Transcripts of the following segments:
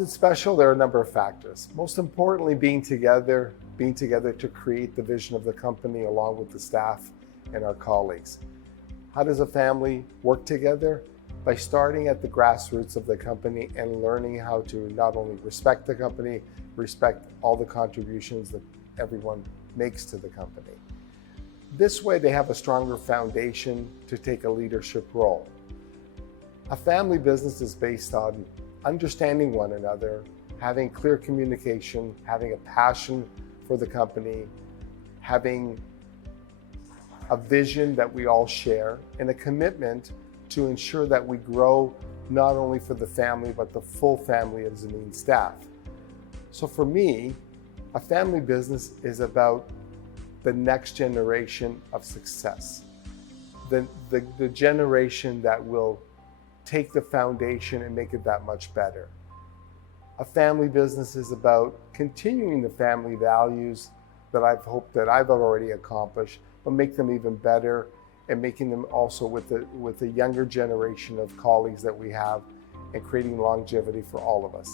is it special? There are a number of factors. Most importantly, being together to create the vision of the company along with the staff and our colleagues. How does a family work together? By starting at the grassroots of the company and learning how to not only respect the company, respect all the contributions that everyone makes to the company. This way they have a stronger foundation to take a leadership role. A family business is based on understanding one another, having clear communication, having a passion for the company, having a vision that we all share, and a commitment to ensure that we grow not only for the family, but the full family of Zaneen staff. So for me, a family business is about the next generation of success. The generation that will take the foundation and make it that much better. A family business is about continuing the family values that I've hoped that I've already accomplished, but make them even better and making them also with the younger generation of colleagues that we have and creating longevity for all of us.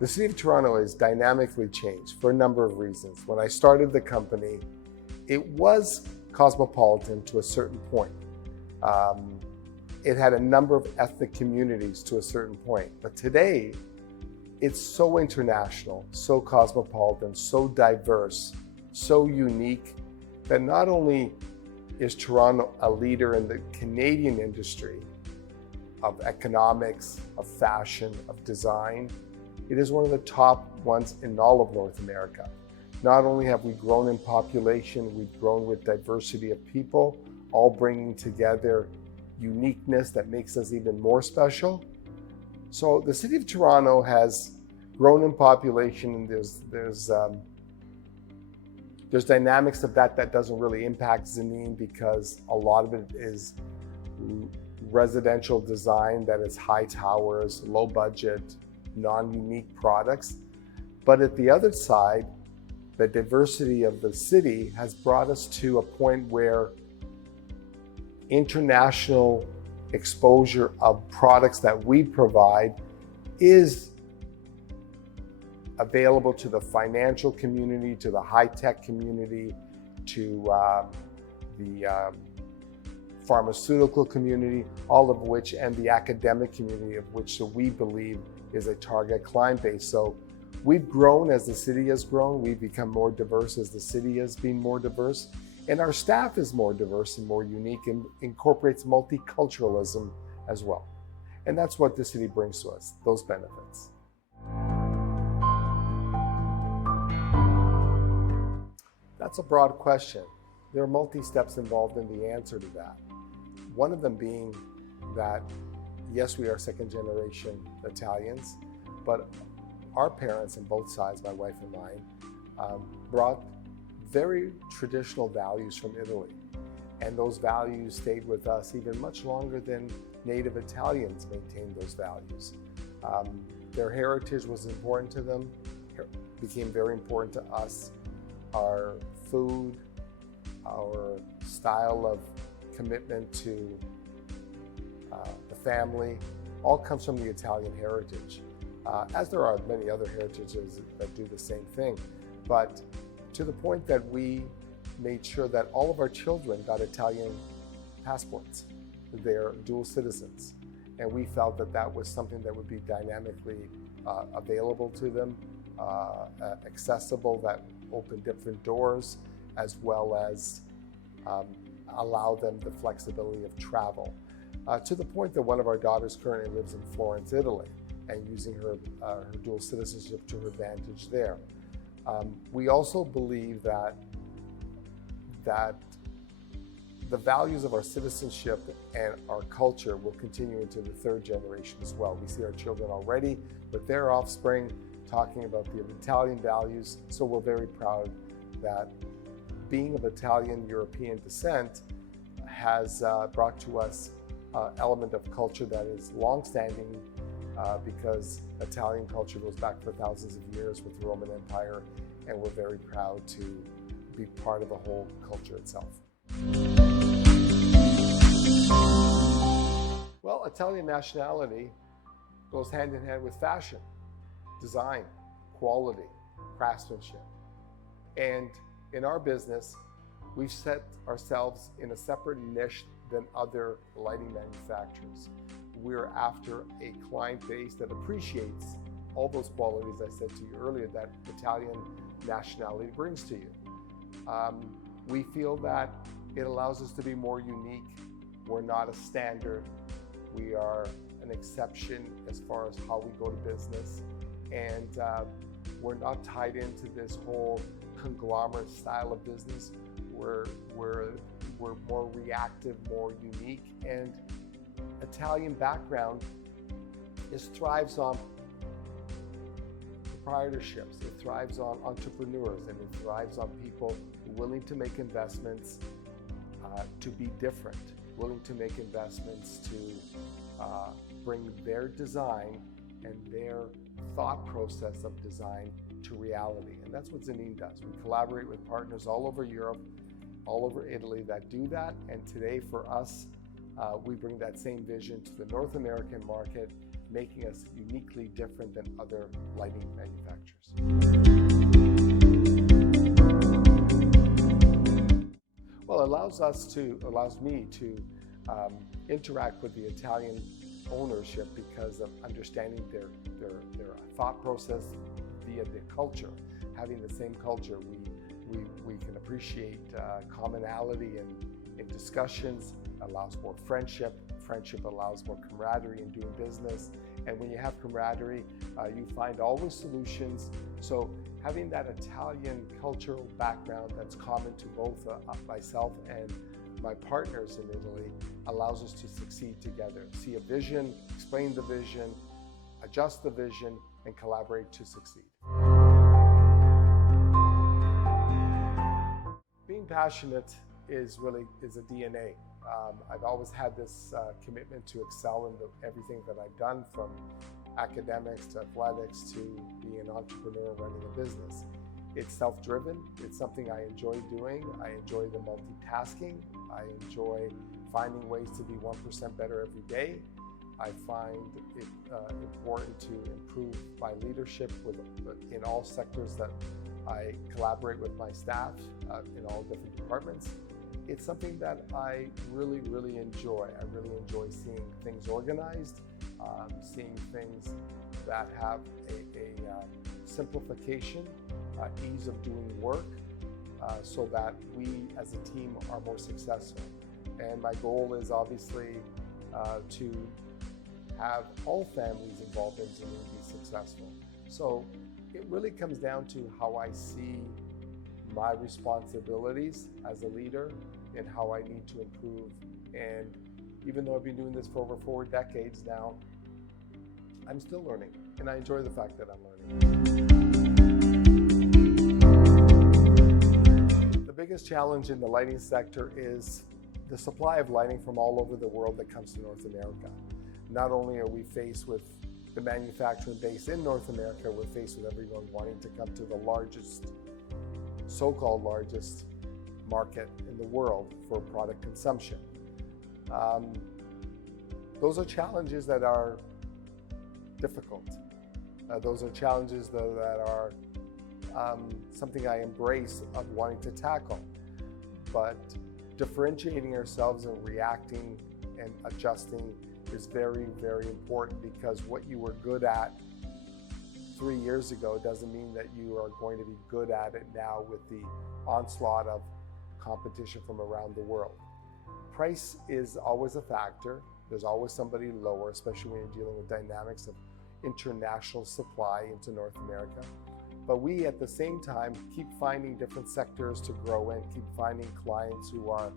The City of Toronto has dynamically changed for a number of reasons. When I started the company, it was cosmopolitan to a certain point. It had a number of ethnic communities to a certain point, but today it's so international, so cosmopolitan, so diverse, so unique that not only is Toronto a leader in the Canadian industry of economics, of fashion, of design, it is one of the top ones in all of North America. Not only have we grown in population, we've grown with diversity of people, all bringing together uniqueness that makes us even more special. So the City of Toronto has grown in population, and there's dynamics of that doesn't really impact Zaneen because a lot of it is residential design that is high towers, low budget, non-unique products. But at the other side, the diversity of the city has brought us to a point where international exposure of products that we provide is available to the financial community, to the high-tech community, to the pharmaceutical community, all of which, and the academic community of which we believe is a target client base. So we've grown as the city has grown. We've become more diverse as the city has been more diverse. And our staff is more diverse and more unique and incorporates multiculturalism as well. And that's what the city brings to us, those benefits. That's a broad question. There are multi-steps involved in the answer to that. One of them being that, yes, we are second generation Italians, but our parents on both sides, my wife and mine, brought very traditional values from Italy. And those values stayed with us even much longer than native Italians maintained those values. Their heritage was important to them, became very important to us. Our food, our style of commitment to the family, all comes from the Italian heritage, as there are many other heritages that do the same thing. But to the point that we made sure that all of our children got Italian passports. They're dual citizens. And we felt that that was something that would be dynamically available to them, accessible, that opened different doors, as well as allow them the flexibility of travel. To the point that one of our daughters currently lives in Florence, Italy, and using her dual citizenship to her advantage there. We also believe that the values of our citizenship and our culture will continue into the third generation as well. We see our children already with their offspring talking about the Italian values, so we're very proud that being of Italian European descent has brought to us an element of culture that is long-standing because Italian culture goes back for thousands of years with the Roman Empire, and we're very proud to be part of the whole culture itself. Well, Italian nationality goes hand in hand with fashion, design, quality, craftsmanship. And in our business, we've set ourselves in a separate niche than other lighting manufacturers. We're after a client base that appreciates all those qualities I said to you earlier that Italian nationality brings to you. We feel that it allows us to be more unique. We're not a standard. We are an exception as far as how we go to business. And we're not tied into this whole conglomerate style of business. We're more reactive, more unique, and Italian background thrives on proprietorships. It thrives on entrepreneurs, and it thrives on people willing to make investments to be different, willing to make investments to bring their design and their thought process of design to reality. And that's what Zaneen does. We collaborate with partners all over Europe, all over Italy that do that. And today for us, we bring that same vision to the North American market, making us uniquely different than other lighting manufacturers. Well, it allows me to interact with the Italian ownership because of understanding their thought process via their culture. Having the same culture, we can appreciate commonality in discussions, allows more friendship. Friendship allows more camaraderie in doing business. And when you have camaraderie, you find always solutions. So having that Italian cultural background that's common to both myself and my partners in Italy allows us to succeed together. See a vision, explain the vision, adjust the vision, and collaborate to succeed. Being passionate is a DNA. I've always had this commitment to excel in everything that I've done, from academics to athletics to being an entrepreneur running a business. It's self-driven. It's something I enjoy doing. I enjoy the multitasking. I enjoy finding ways to be 1% better every day. I find it important to improve my leadership in all sectors that I collaborate with my staff in all different departments. It's something that I really, really enjoy. I really enjoy seeing things organized, seeing things that have a simplification, ease of doing work, so that we as a team are more successful. And my goal is obviously to have all families involved in Zaneen be successful. So it really comes down to how I see my responsibilities as a leader and how I need to improve. And even though I've been doing this for over 4 decades now, I'm still learning, and I enjoy the fact that I'm learning. The biggest challenge in the lighting sector is the supply of lighting from all over the world that comes to North America. Not only are we faced with the manufacturing base in North America, we're faced with everyone wanting to come to the largest, so-called largest market in the world for product consumption. Those are challenges that are difficult. Those are challenges though that are something I embrace of wanting to tackle. But differentiating ourselves and reacting and adjusting is very, very important, because what you were good at 3 years ago doesn't mean that you are going to be good at it now with the onslaught of competition from around the world. Price is always a factor. There's always somebody lower, especially when you're dealing with dynamics of international supply into North America. But we, at the same time, keep finding different sectors to grow in, keep finding clients who are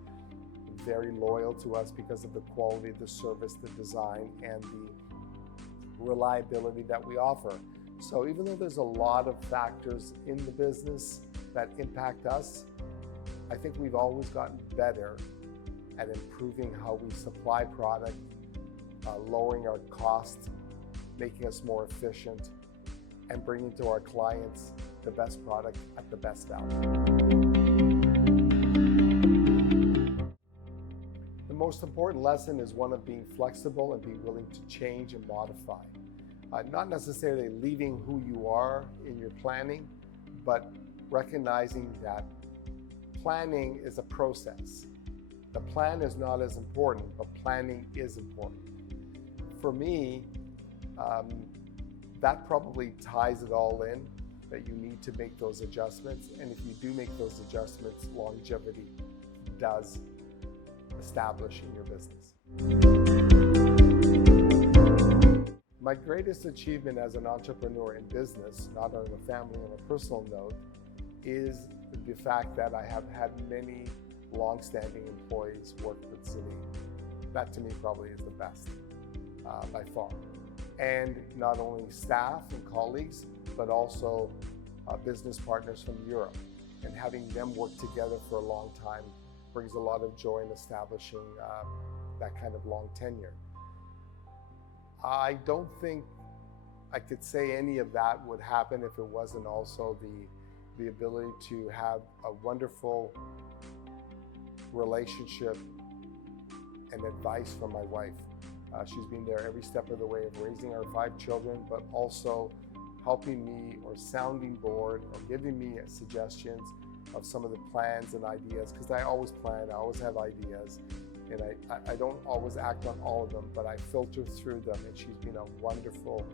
very loyal to us because of the quality of the service, the design, and the reliability that we offer. So even though there's a lot of factors in the business that impact us, I think we've always gotten better at improving how we supply product, lowering our costs, making us more efficient, and bringing to our clients the best product at the best value. The The most important lesson is one of being flexible and being willing to change and modify. Not necessarily leaving who you are in your planning, but recognizing that planning is a process. The plan is not as important, but planning is important. For me, that probably ties it all in, that you need to make those adjustments. And if you do make those adjustments, longevity does establish in your business. My greatest achievement as an entrepreneur in business, not on a family and a personal note, is the fact that I have had many long-standing employees work with Zaneen. That to me probably is the best by far. And not only staff and colleagues, but also business partners from Europe. And having them work together for a long time brings a lot of joy in establishing that kind of long tenure. I don't think I could say any of that would happen if it wasn't also the ability to have a wonderful relationship and advice from my wife. She's been there every step of the way of raising our 5 children, but also helping me or sounding board or giving me suggestions of some of the plans and ideas, because I always plan, I always have ideas, and I don't always act on all of them, but I filter through them, and she's been a wonderful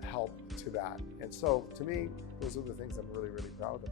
help to that. And so to me, those are the things I'm really, really proud of.